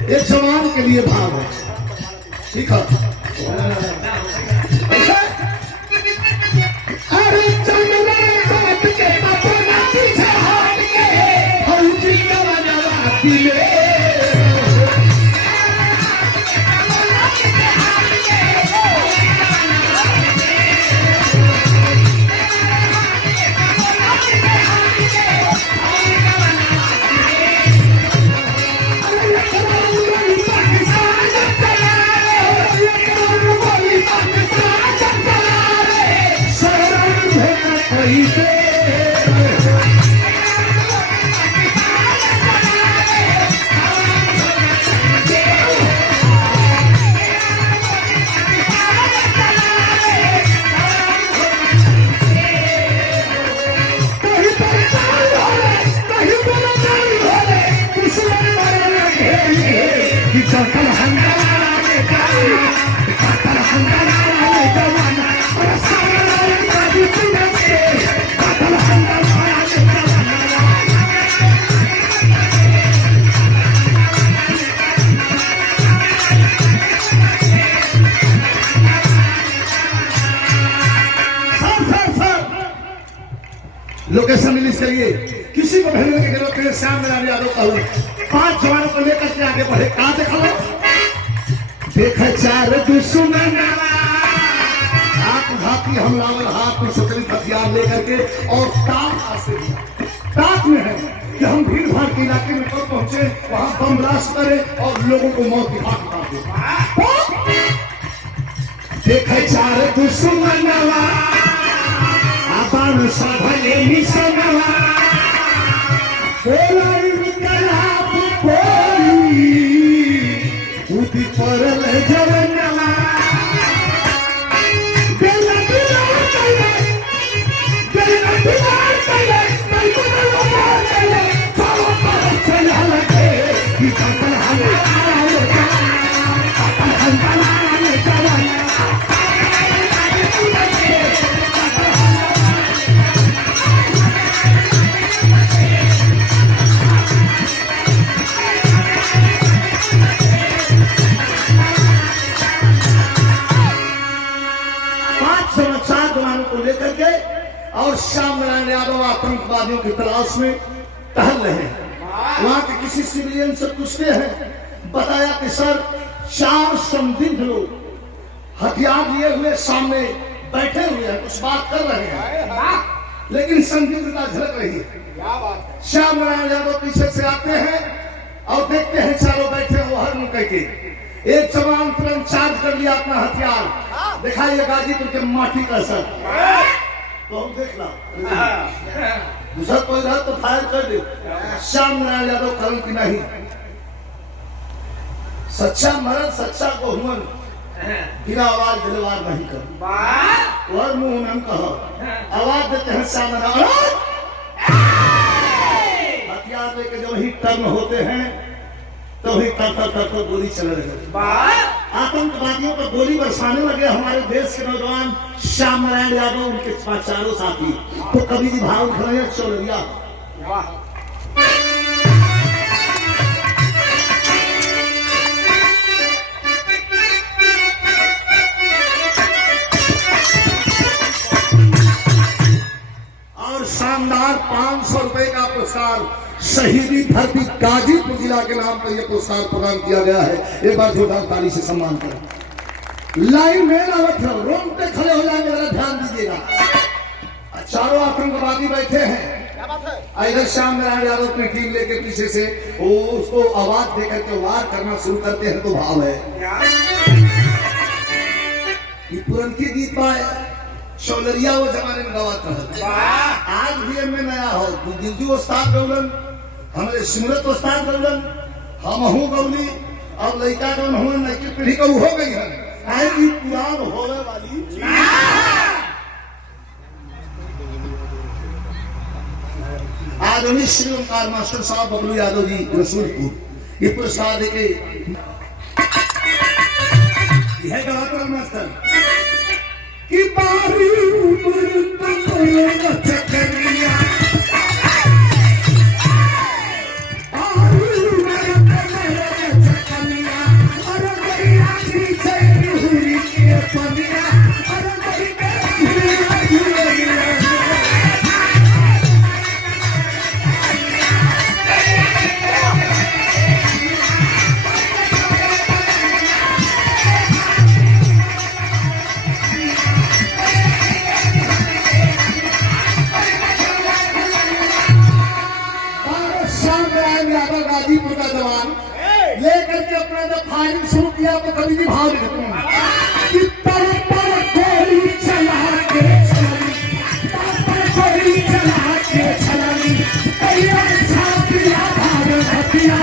एक जवान के लिए भाव है। ठीक है, अरे चंद्र हाथ के अपना पीछे हाथ के हौजी नवाती ले लोकेशन रिलीज करिए। किसी को भेजने की जरूरत नहीं। श्याम नारायण यादव कहूँ 5 जवानों को लेकर के आगे बढ़े। कहां देखा लो, देखा 4 दुश्मन हाथी हमलावर हाथ में संतुलित हथियार लेकर के और ताक में है कि हम भीड़ भाड़ के इलाके में कब पहुंचे, वहां बम ब्लास्ट करें और लोगों को मौत की घाट उतार दे। देखा 4 दुश्मन साधने मिसनवा बोला इनकलाब बोली उदी परल जवनवा बेला बिलार कइले नहीं को मार कइले चालो पर चला लगे कि कपल और श्याम नारायण यादव आतंकवादियों की तलाश में टहल रहे हैं। वहां के किसी सिविलियन से पूछते हैं, बताया कि सर 4 संदिग्ध लोग हथियार लिए हुए सामने बैठे हुए हैं, कुछ बात कर रहे हैं, लेकिन संदिग्धता झलक रही है। श्याम नारायण यादव पीछे से आते हैं और देखते हैं चारों बैठे वो हर मुके के। एक जवान तुरंत चार्ज कर लिया अपना हथियार, दिखाइए गाजीपुर के माटी का सर तो हम देख ला दूसरा कोई रहा तो फायर कर दे। श्याम नारायण यादव करण की नहीं, सच्चा मर्द सच्चा को हुमन बिना आवाज दिलवार नहीं कर और मुंह में कहो आवाज देते हैं श्याम नारायण। हथियार लेके जब ही टर्न होते हैं तो ही तर गोली चल रही। आतंकवादियों पर गोली बरसाने लगे हमारे देश के नौजवान श्याम नारायण यादव उनके 4 साथी। तो कभी भी भाव खड़े चौलरिया और शानदार 500 रुपए का पुरस्कार शहीदी धरती गाजीपुर जिला के नाम पर यह पुरस्कार प्रदान किया गया है। एक बार जोरदार ताली से सम्मान करें। लाइन में आवत है, रोड पे खड़े हो जाएंगे, जरा ध्यान दीजिएगा। चारों आतंकवादी बैठे हैं, इधर श्याम नारायण यादव की टीम लेके पीछे से वो उसको आवाज देकर के वार करना शुरू करते हैं। तो भाव है ये पुरनकी गीत पाए चौलरिया वो जमाने में गवात रहा। आज भी इनमें नया हो दिलजू उस्ताद गौलन, हमारे सिमरत उस्ताद गौलन, हम हूँ गौली, अब लड़का गौन हुए नई पीढ़ी का हो गई है। आएगी पुरान होने वाली आदरणीय श्री ओंकार मास्टर साहब बबलू यादव जी रसूलपुर ये पुरस्कार देके यह गवातर मास्टर की बारी उम्र तो चकरिया आरी उम्र तो फायरिंग शुरू किया तो कभी भी भाव नहीं गोली चला के गोली चला के चलानी छातिया भाग हथिया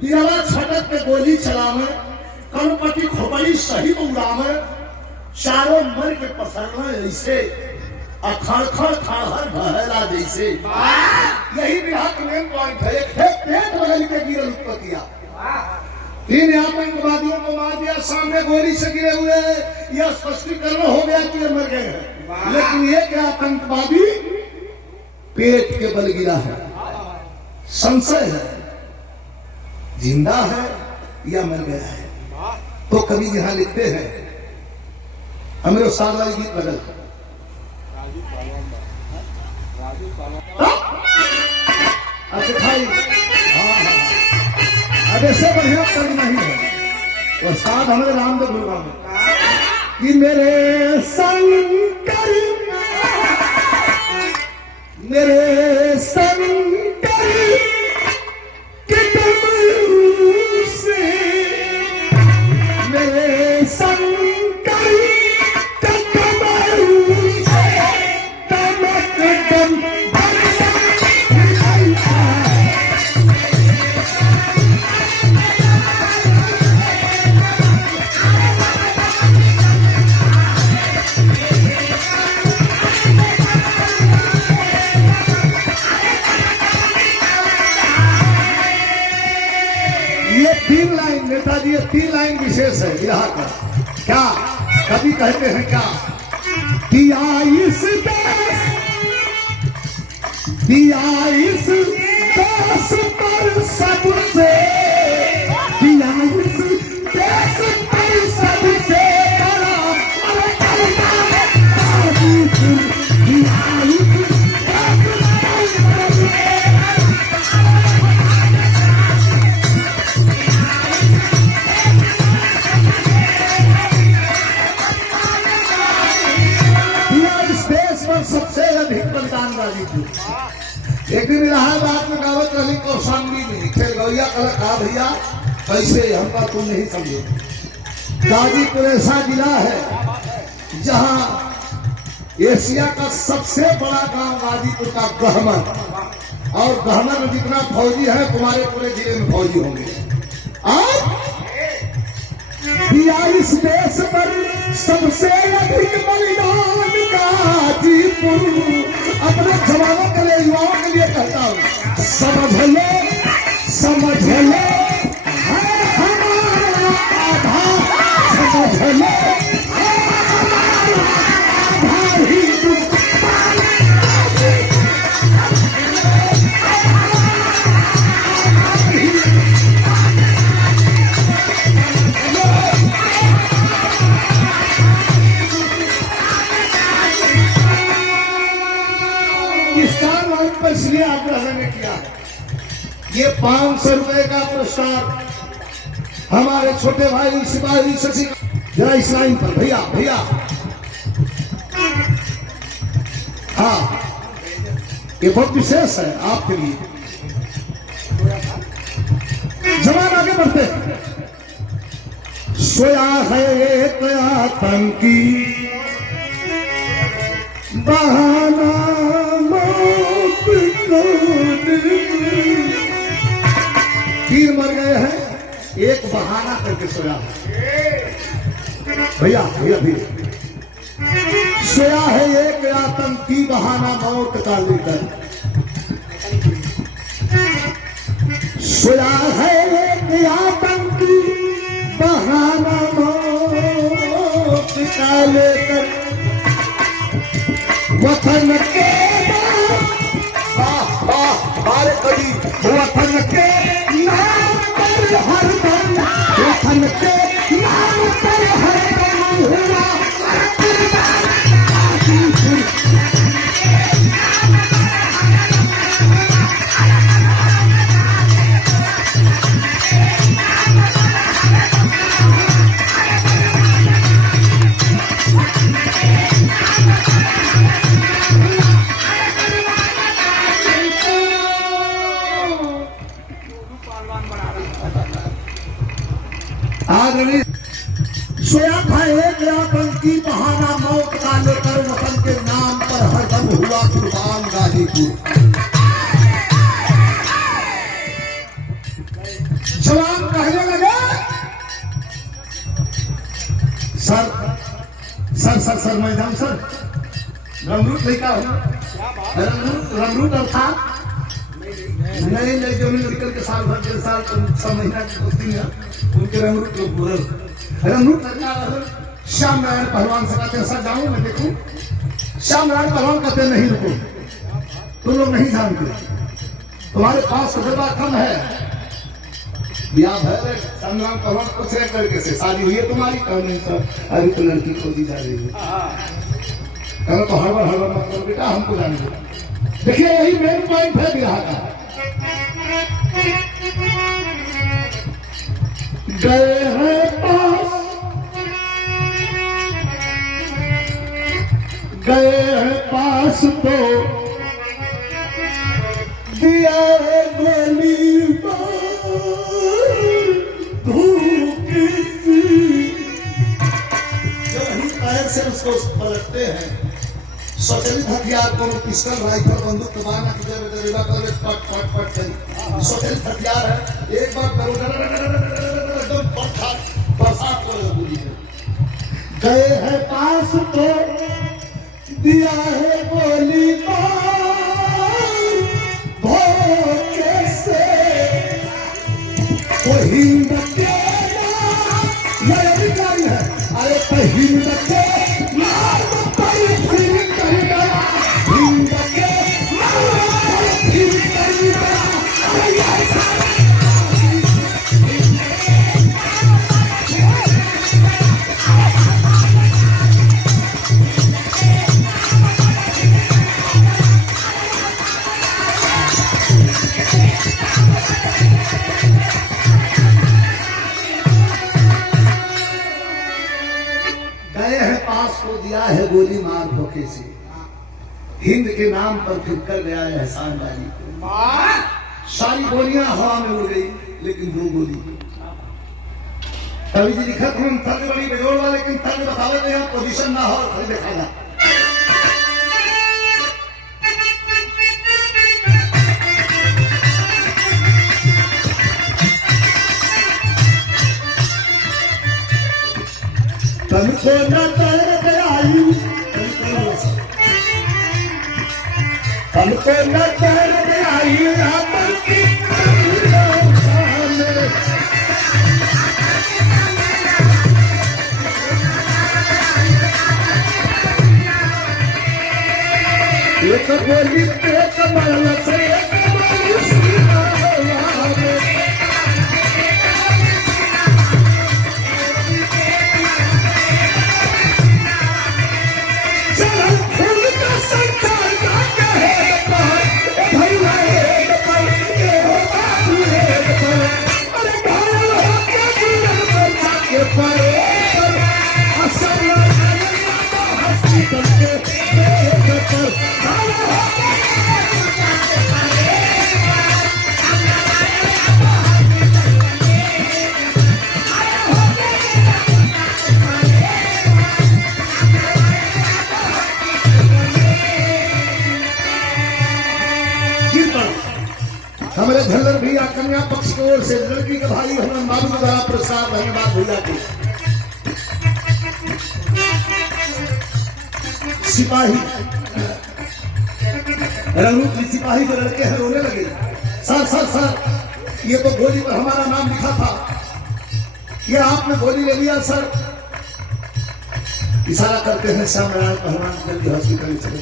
दियावा छटक के गोली चलावे कनपटी खोपड़ी सही उड़ावे चारों मर के पसरना ऐसे अखड़ खाहर बहला जैसे यही बिहार का मेन पॉइंट है। एक पेट बदल के गिरल उत्पत्तिया 3 आतंकवादियों को मार दिया, सामने गोली से गिरे हुए यह स्पष्टीकरण हो गया कि ये मर गए हैं, लेकिन ये क्या आतंकवादी पेट के बल गिरा है, संशय है जिंदा है या मर गया है। तो कवि यहां लिखते हैं हमें सारा गीत बदल अच्छा भाई अब ऐसे बढ़िया कर्म नहीं है। और साथ हमें रामदेव गुरुवा में कि मेरे शंकर मेरे शंकर के डमरू से मेरे शंकर के डमरू से दमक दम नेताजी ये 3 लाइन विशेष है बिहार का। क्या कभी कहते हैं क्या दिया इस देश पर सबसे दिया इस देश पर सबसे सबसे अधिक बलिदान गाजी थी। एक दिन इलाहाबाद में गावत रही कौशाम्बी में खेल गौया कहा भैया कैसे हमका तुम नहीं समझो। गाजीपुर ऐसा जिला है जहां एशिया का सबसे बड़ा गांव गाजीपुर का गहमर, और गहमर में जितना फौजी है तुम्हारे पूरे जिले में फौजी होंगे। और इस देश पर सबसे अधिक बलिदान गाजीपुर। अपने जवानों के लिए युवाओं के लिए कहता हूँ समझ लो है हमारा आधा, समझ लो है हमारा आधा हिंदुस्तान। इसलिए आग्रह ने किया ये 500 रुपए का पुरस्कार हमारे छोटे भाई सिपाही शशि, जरा इस लाइन पर भैया भैया, हाँ ये बहुत विशेष है आपके लिए। जवान आगे बढ़ते सोया है एक आतंकी बहाना मौत को एक बहाना करके सोया है। भैया भैया भैया सोया है एक आतंकी बहाना मौत का लेकर। सोया है एक आतंकी बहाना मौत का लेकर। वतन के कभी वतन के नाम पर हरदम, वतन के नाम पर हरदम हुआ आदमी। सोया था एक आतंकी बहाना मौत का लेकर, वतन के नाम पर हरदम हुआ कुर्बान गाजीपुर। जवान कहने लगे सर सर सर सर मैं जाऊं सर, रमरूट लेकर हूँ। रमरूट अर्थात नहीं नहीं जो मेडिकल के साल भर के साल 6 महीना की दोस्ती है उनके रमरूट लोग बोल रमरूट श्याम नारायण पहलवान से कहते हैं सर जाऊं मैं देखूं। श्याम नारायण पहलवान कहते हैं नहीं रुको, तुम लोग नहीं जानते, तुम्हारे पास तजुर्बा कम है। ब्याह है श्याम नारायण पहलवान पूछ रहे लड़के से शादी हुई है तुम्हारी? कहो नहीं सर अभी तो लड़की खोजी जा रही है। कहो तो हड़बड़ हड़बड़ मत करो बेटा, हमको जाने दो। देखिए यही मेन पॉइंट है ब्याह का। गए हैं पास, गए हैं पास तो दिया है गोली धूकी सी। जब ही पैर से उसको पलटते हैं, स्वचालित हथियार को पिस्टल राइफल बंदूक कमाना की जगह पट पट पट करी स्वचालित हथियार है। एक बार करो एकदम बरसात गोली है। गए हैं पास तो दिया है गोली धोखे से, वो हिंद के अधिकारी है। अरे तो हिंद के दिया है गोली मार धोखे से, हिंद के नाम पर फिर कर गया है एहसान वाली। सारी गोलियां हवा में उड़ गई लेकिन 2 गोली। कवि जी लिखा तुम थक बड़ी बेजोड़ वाले, लेकिन थक बतावे नहीं हम पोजीशन ना हो खाली दिखाना। तनको न तर आई, तनको न तर आई राम की एक गोली एक मरल से हमारे झल्लर भैया कन्या पक्ष की ओर से लड़की के भाई हमारे बाबू को बड़ा पुरस्कार, धन्यवाद भैया की। सिपाही रंगरूप जी सिपाही के लड़के हैं, रोने लगे। सर सर सर ये तो गोली पर हमारा नाम लिखा था, ये आपने गोली ले लिया सर। इशारा करते हैं श्याम नारायण पहलवान जल्दी हॉस्पिटल चले।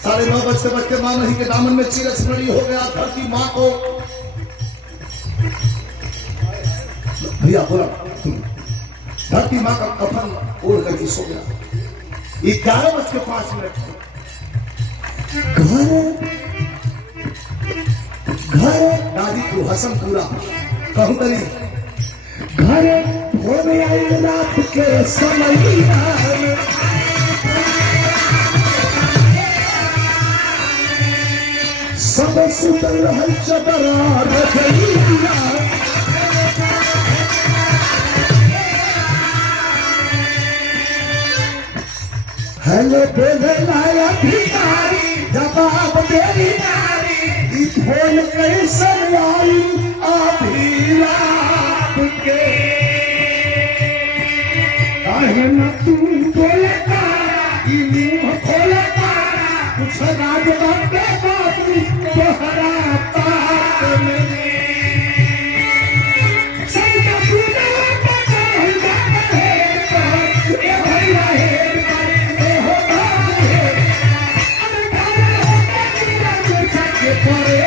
9:30 बजते मां नहीं के दामन में चिरस्मरणीय हो गया धरती माँ को। भैया बोला धरती माँ का कफन ओढ़ करके सो गया। 11:05 घर दादी को हसन पूरा कहूं तली घर होने आई रात के समय सब सुतल रहल चदरा रखैया। हेलो बोले लाया भिखारी जवाब देरी नारी, फोन कैसे आई अभी रात के। काहे न तू बोले तारा मुंह खोले तारा, कुछ राज बाटे बाबू तोहरा पास में। सबका पूरा पता है ए भैया है ए हो है अरे घर होके तेरा बेटा के परे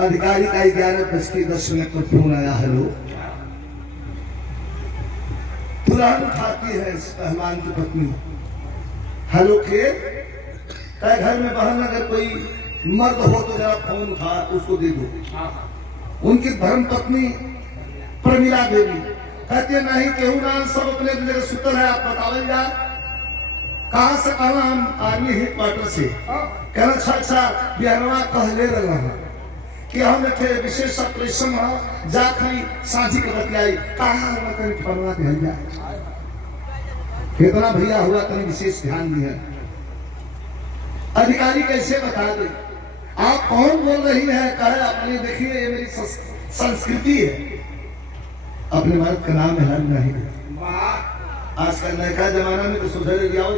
अधिकारी का 11:10 पर फोन आया। हेलो तुरंत उठाती है इस पहलवान की पत्नी। हेलो के घर में बहन अगर कोई मर्द हो तो जरा फोन उठा उसको दे दो। उनकी धर्म पत्नी प्रमिला देवी कहते नहीं केहू ना सब अपने जगह सुतल है, आप बतावल जा कहां से। कहना हम आर्मी हेडक्वार्टर से। कहना अच्छा बिहारवा कहले रहा कि हम थे विशेष ऑपरेशन जा खाली साझी के बतियाई कहा फलवा के हल जाए। कितना भैया हुआ तनी विशेष ध्यान दिया। अधिकारी कैसे बता दे आप कौन बोल रही है। कहे अपनी देखिए ये मेरी संस्कृति है, अपने मर्द का नाम है नहीं। आजकल नया जमाना में तो सुधर जाओ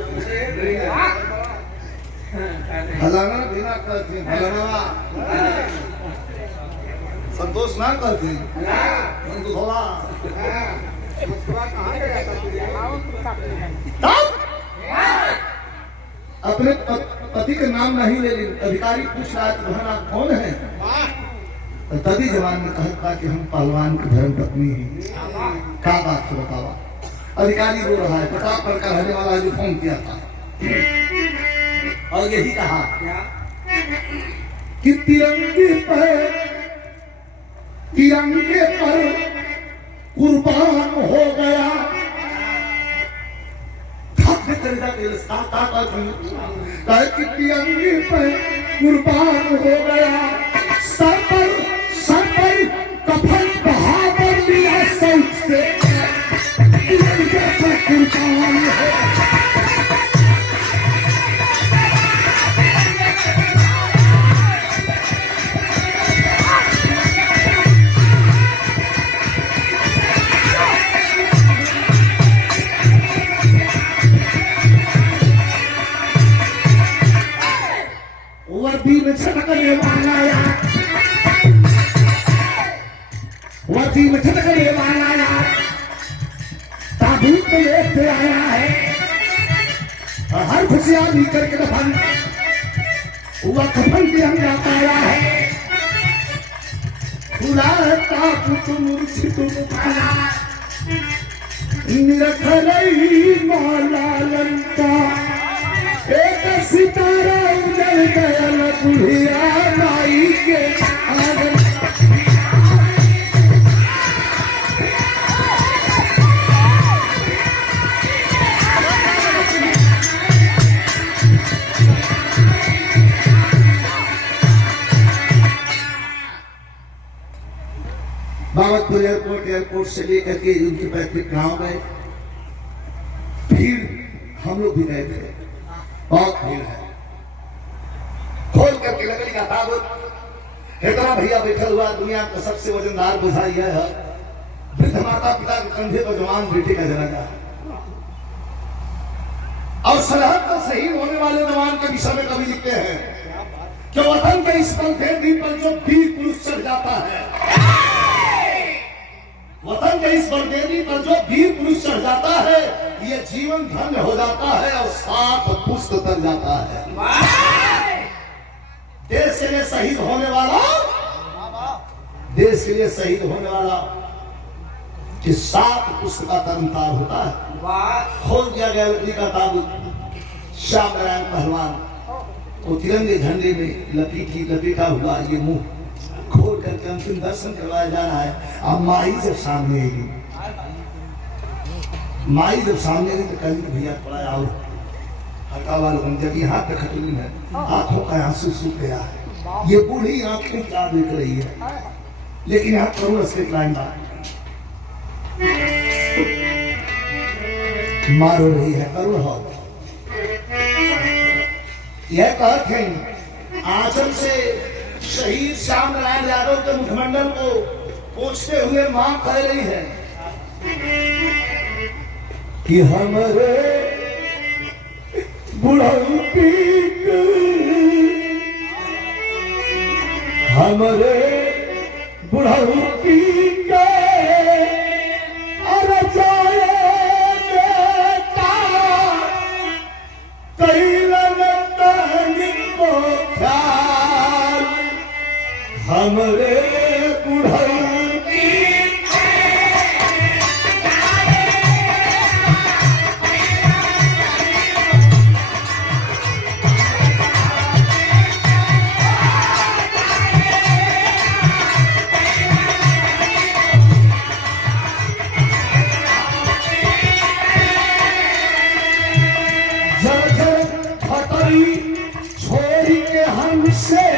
फलाना बिना करते फलाना संतोष ना करते अपने पति का नाम नहीं ले ली। अधिकारी पूछ रहा है तो आप कौन है। तो तभी जवान ने कहा कि हम पहलवान की धर्म पत्नी हैं। क्या बात है बतावा। अधिकारी बोल रहा है प्रताप पर का रहने वाला जो फोन किया था और यही कहा कि तिरंगे पर कुर्बान हो गया। कि तिरंगे पर कुर्बान हो गया। सर पर कफन बहादुर लिया सौच से तिरंगे पर कुर्बान हो। वर्दी में छटकने वाला यार, वर्दी में छटकने वाला यार ताबूत में लेके आया है। हर खुशियाली करके दफन हुआ कफन भी हम जाता आया है। खुलाता तुम मुर्शिदुखाना निरखलई मौला लंका। एक सितारा उजल गया बुढ़िया माई के आंगन। तो एयरपोर्ट से लेकर के उनके पैतृक गांव गए। भीड़ हम लोग भी गए थे, बहुत भीड़ है। खोल करके लकड़ी का ताबूत, इतना भैया बैठा हुआ, दुनिया का सबसे वजनदार बोझा यह है। वृद्ध माता पिता के कंधे पर जवान बेटे का जनाजा, और सरहद पर शहीद होने वाले जवान के विषय में कवि लिखते हैं कि वतन के इस बलदेवी पर जो वीर पुरुष चढ़ जाता है, वतन के इस बलदेवी पर जो वीर पुरुष चढ़ जाता है, ये जीवन धन्य हो जाता है और सात पुष्ट तर जाता है। देश के लिए शहीद होने वाला, देश के लिए शहीद होने वाला कि सात पुष्ट का तरनतार होता है। खोल दिया गया लकड़ी का ताबूत, श्याम नारायण पहलवान को तिरंगे झंडे में लपेटा हुआ ये मुंह खोल करके अंतिम दर्शन करवाया जा रहा है। अब माई जब सामने आएगी, माई जब सामने आएगी तो कहेंगे भैया थोड़ा आओ हटा वालों, जब यहाँ पे खटुली है, आंखों का आंसू सूख गया है, ये बूढ़ी आंखें क्या देख रही है, लेकिन यहाँ करूँ इसके क्लाइन बात मारो रही है, करुण हो। यह कहते हैं आंचल से शहीद श्याम नारायण यादव के मुखमंडल को पूछते हुए मां कह रही है कि हमारे बुढ़ौती हमारे बुढ़ौती के हमरे बुढ़ौती जर फटरी छोड़ी के हमसे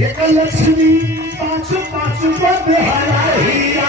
धोखा लक्ष्मी पाँच पाँच बदहारा हीरा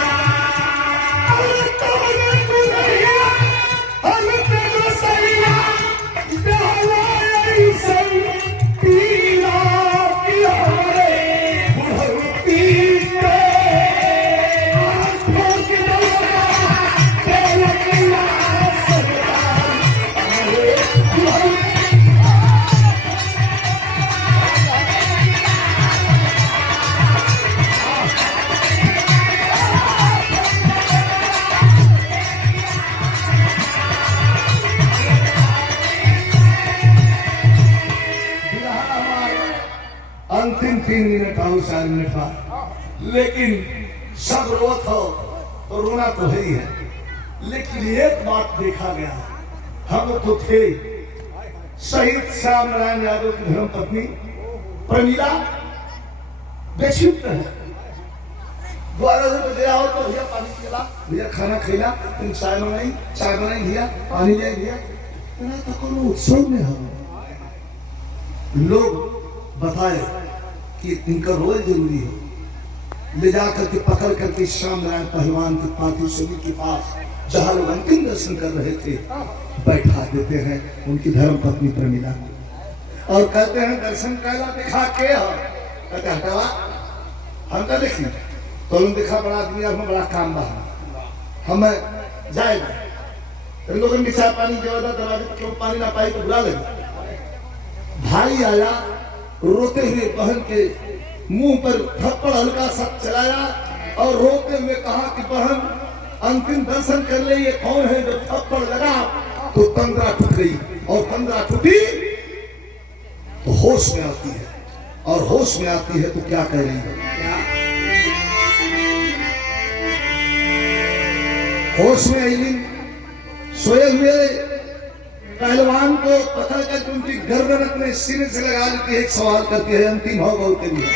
अंतिम 3 मिनट और 4 मिनट बाद, लेकिन सब रोत हो तो रोना तो है ही है। लेकिन एक बात देखा गया, हम तो थे शहीद श्याम नारायण यादव की धर्म पत्नी प्रमीला बेक्षिप्त है। 12 बजे आओ तो भैया पानी पिला, भैया खाना खिला, तुम चाय बनाई भैया, पानी ले भैया। तो कोनो उत्सव में हम लोग बताए कि इनका रोल जरूरी है, ले जाकर के पकड़ करके श्याम नारायण पहलवान के पार्थिव शरीर के पास जहां लोग अंतिम दर्शन कर रहे थे बैठा देते हैं उनकी धर्म पत्नी प्रमीला और कहते हैं दर्शन कैला दिखा के हो, कहते हटावा हमका देखी तो देखा बड़ा आदमी में बड़ा काम बहा हमें जाएगा लोगों ने चाय पानी जवाब दरवाजे पर क्यों पानी ना पाई तो बुला लेगा। भाई आया रोते हुए बहन के मुंह पर थप्पड़ हल्का सा चलाया और रोते हुए कहा कि बहन अंतिम दर्शन कर ले, ये कौन है जो थप्पड़ लगा। तो तंद्रा टूट गई और तंद्रा टूटी तो होश में आती है, और होश में आती है तो क्या कह रही है, होश में आई सोए हुए पहलवान को पकड़ कर उनकी गर्दन अपने सिरे से लगा लेती है, एक सवाल करती है, अंतिम भाव के लिए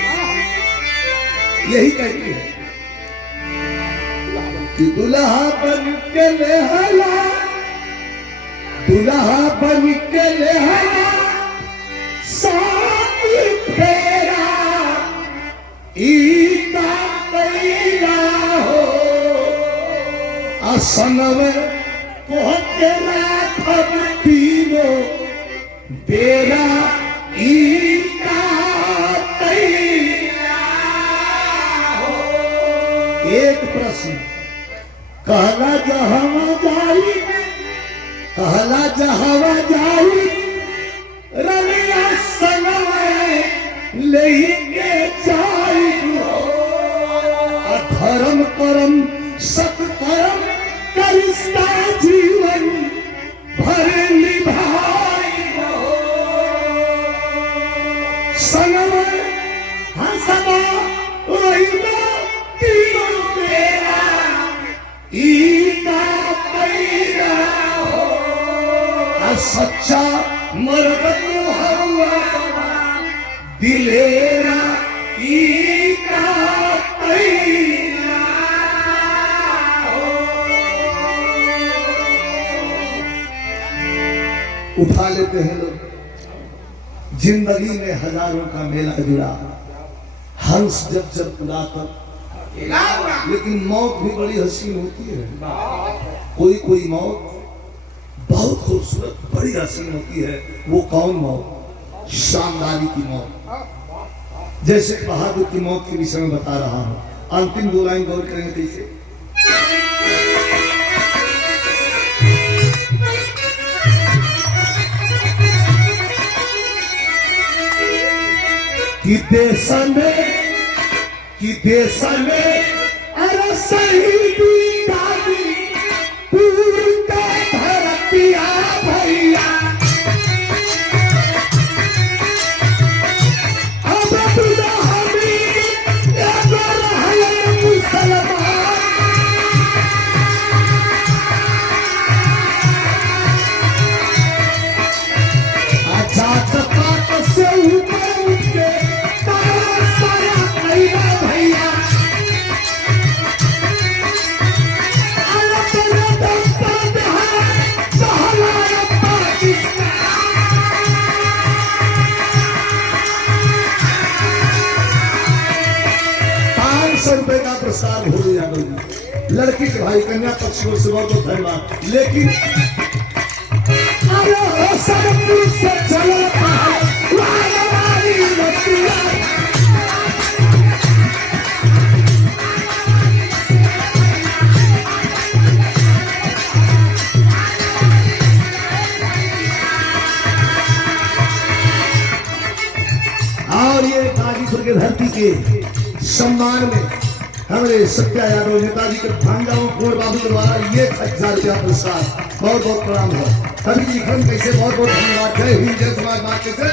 यही कहती है कि दुल्हा बन के ले हला, दुल्हा बन के ले हला साथ फेरा ईदा कैला हो, असनवे पहुंचना खबर तीनों बेरा ईदा कैला हो। एक प्रश्न, कहला जहावा जाई, कहला जहावा जाई रलिया सनवे लेके जाई हो, अधर्म कर्म सत कर्म करिश्ता जीवन भर निभाई हो, सनवे हंसना रोइना तीनों बेरा ईदा पैरा हो, सच्चा मर्द हुआ दिलेरा ईदा पैरा हो। उठा लेते हैं लोग, जिंदगी में हजारों का मेला जुड़ा, हंस जब जब उड़ाकर, लेकिन मौत भी बड़ी हसीन होती है। कोई कोई मौत बहुत खूबसूरत बड़ी हसीन होती है। वो कौन मौत? शानदारी की मौत। जैसे बहादुर की मौत के विषय में बता रहा हूं, अंतिम दो लाइन गौर करेंगे कैसे, कि देश में अरे शहीदी दादी पूरता भरतिया भैया, अब तुझा हमी एगो रहल मुसलमान, जात पात से ऊपर उठ के भैया, ₹500 का प्रस्ताव हो गया लड़की के भाई कन्या पक्ष से बहुत बहुत धन्यवाद। लेकिन से चलता और ये गाजीपुर के धरती के सम्मान में हमारे सत्या यादव नेताजी के भांजाओं कोर बाबू के द्वारा ₹1000 पुरस्कार, बहुत बहुत प्रणाम है। कवि जी खंड कैसे बहुत बहुत धन्यवाद। जय हिंद, जय समाज बात कैसे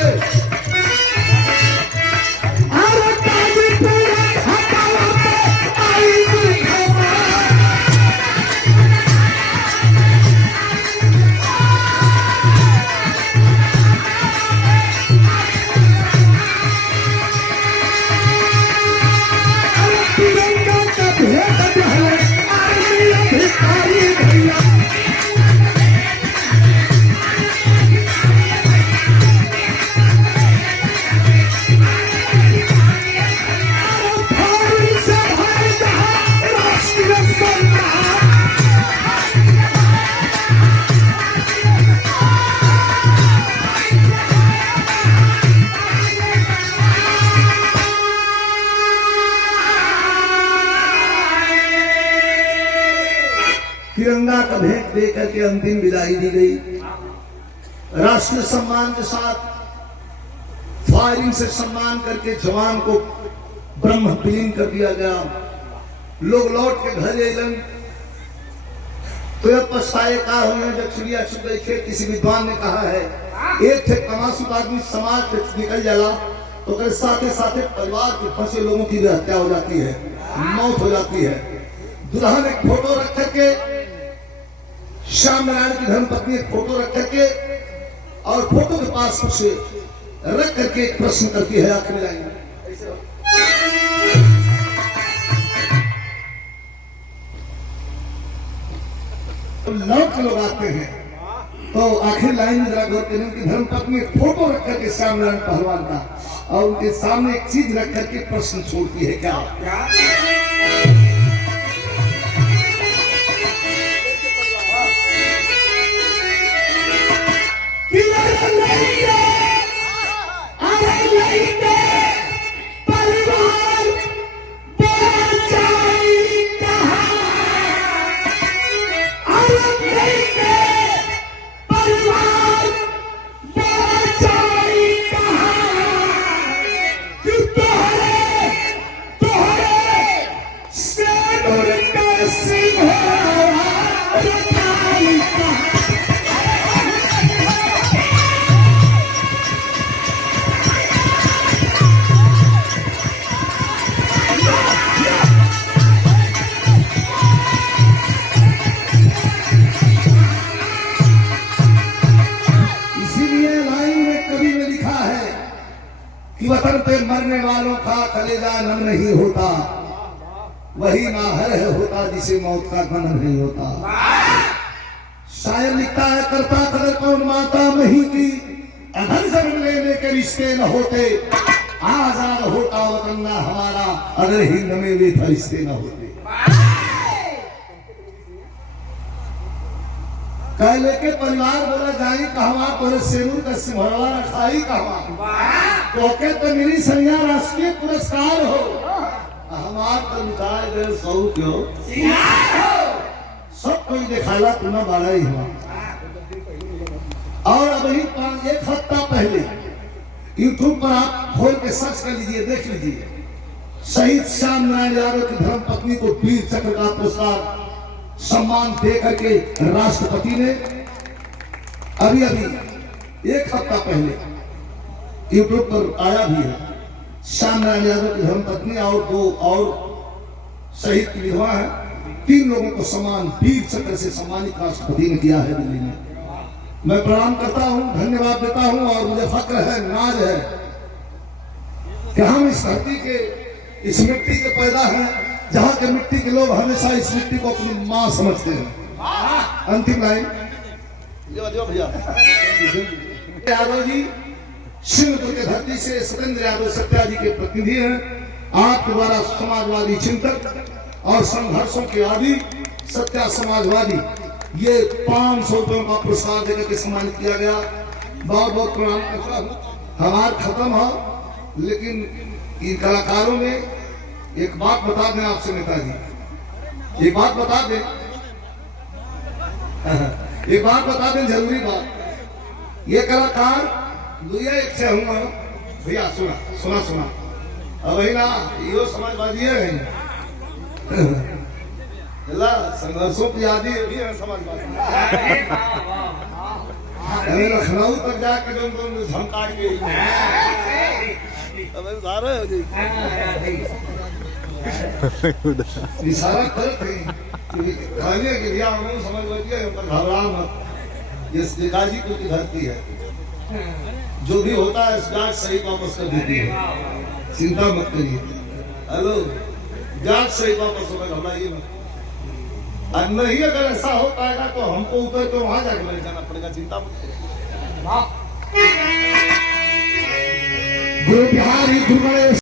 तिरंगा का भेंट दे करके अंतिम विदाई दी गई। राष्ट्रीय सम्मान के साथ फायरिंग से सम्मान करके जवान को ब्रह्म विलीन कर दिया गया। लोग लौट के घर अलन तो यह पछताए का हुए जब चिड़िया चुग गई थे। किसी विद्वान ने कहा है एक थे तमाशुक आदमी समाज से निकल जाला तो साथे साथे परिवार के फंसे लोगों की भी हत्या हो जाती है, मौत हो जाती है। दुल्हन एक फोटो रख करके, श्याम नारायण की धर्मपत्नी एक फोटो रख करके और फोटो के पास कुछ रख करके एक प्रश्न करती है आखिरी लाइन में। लौट के लोग आते हैं तो आखिर लाइन में जरा गौर करें कि धर्मपत्नी एक फोटो रख करके श्याम नारायण पहलवान का और उनके सामने एक चीज रख करके प्रश्न छोड़ती है क्या? वतन पे मरने वालों का कलेजा नम नहीं होता, वही नाहर है होता जिसे मौत का गम नहीं होता। शायर लिखता है करता कदर कौन माता मही की, अगर जन्म लेने के रिश्ते न होते, आजाद होता वतन ना हमारा अगर हिंद में भी फरिश्ते न होते। कहले के परिवार बोला जाई कहवा तोरे सेनूर का सिंहरवा रखाई कहवा तोके तो मेरी संज्ञा राष्ट्रीय पुरस्कार हो, हमार तो निकाय दे सौ क्यों सब कोई दिखाला तुम्हें बाला ही हुआ। और अभी एक हफ्ता पहले यूट्यूब पर आप खोल के सर्च कर लीजिए, देख लीजिए शहीद श्याम नारायण यादव की धर्मपत्नी को वीर चक्र का पुरस्कार सम्मान दे करके राष्ट्रपति ने अभी एक हफ्ता पहले यूट्यूब पर आया भी है। श्याम नारायण यादव की धर्मपत्नी और 2 और शहीद की विधवा है, 3 लोगों को सम्मान वीर चक्र से सम्मानित राष्ट्रपति ने किया है दिल्ली में। मैं प्रणाम करता हूं, धन्यवाद देता हूं और मुझे फक्र है, नाज है कि हम इस धरती के इस मिट्टी के पैदा हैं जहाँ के मिट्टी के लोग हमेशा इस मिट्टी को अपनी माँ समझते हैं। अंतिम लाइन भैया यादव जी सिंहपुर के धरती से सत्येंद्र यादव सत्या जी के प्रतिनिधि हैं। आपके द्वारा समाजवादी चिंतक और संघर्षों के आदि सत्या समाजवादी ये 500 रुपयों का पुरस्कार देकर के सम्मानित किया गया। बहुत बहुत प्रणाम करता हूँ। हमार खत्म हो, लेकिन इन कलाकारों में एक बात बता दें आपसे नेताजी, एक बात बता दें, एक बात बता दें, जरूरी बात। ये कलाकार दुनिया एक से हूँ भैया, सुना सुना सुना अब ना यो समाजवादी है संघर्षों की आदि भी है समाजवादी। लखनऊ तक जाके जो धमका के इशारा करते कहने के लिए समझ बैठिए घबरा मत, ये गाजीपुर की धरती है, जो भी होता है जांच सही वापस कर देती है, चिंता मत करिए। हेलो, जांच सही वापस होगा, घबराइए मत। और नहीं अगर ऐसा हो पाएगा तो हमको उतर के वहां जाकर मिल जाना पड़ेगा, चिंता मत करिए। गुरु बिहारी गुरु